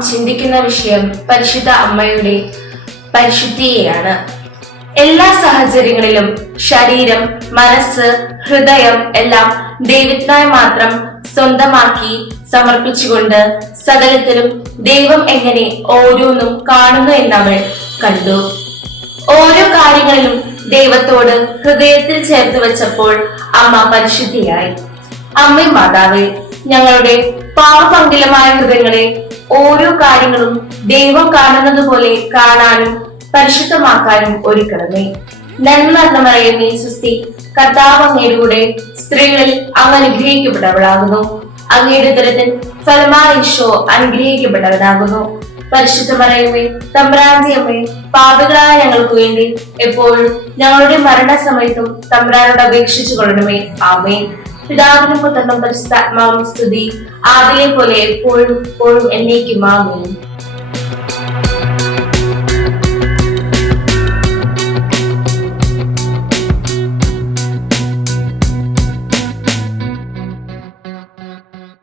ചിന്തിക്കുന്ന വിഷയം പരിശുദ്ധ അമ്മയുടെ പരിശുദ്ധിയെയാണ്. എല്ലാ സാഹചര്യങ്ങളിലും ശരീരം മനസ്സ് ഹൃദയം എല്ലാം ദൈവത്തിനായി മാത്രം സ്വന്തമാക്കി സമർപ്പിച്ചുകൊണ്ട് സകലത്തിലും ദൈവം എങ്ങനെ ഓരോന്നും കാണുന്നു എന്ന് നമ്മൾ കണ്ടു. ഓരോ കാര്യങ്ങളിലും ദൈവത്തോട് ഹൃദയത്തിൽ ചേർത്ത് വെച്ചപ്പോൾ അമ്മ പരിശുദ്ധിയായി. അമ്മ മാതാവേ ഞങ്ങളുടെ പാവപങ്കിലമായ ഹൃദയങ്ങളെ ഓരോ കാര്യങ്ങളും ദൈവം കാണുന്നത് പോലെ കാണാനും പരിശുദ്ധമാക്കാനും ഒരുക്കണമേ. നന്മ പറയുന്ന സുസ്തി കർത്താവ് സ്ത്രീകളിൽ അങ്ങ് അനുഗ്രഹിക്കപ്പെട്ടവളാകുന്നു അങ്ങയുടെ തരത്തിൽ ഫലമായ അനുഗ്രഹിക്കപ്പെട്ടവനാകുന്നു. പരിശുദ്ധ പറയുമേ തമ്പ്രാന്തി അമ്മേ പാപികളായ ഞങ്ങൾക്ക് വേണ്ടി എപ്പോഴും ഞങ്ങളുടെ മരണസമയത്തും തമ്പ്രാനോട് അപേക്ഷിച്ചു കൊള്ളണമേ ആമേ പിതാവിനും പുത്രനും പരിശുദ്ധാത്മാവും സ്തുതി. ആദിലെ പോലെ എപ്പോഴും എപ്പോഴും എന്നേക്കും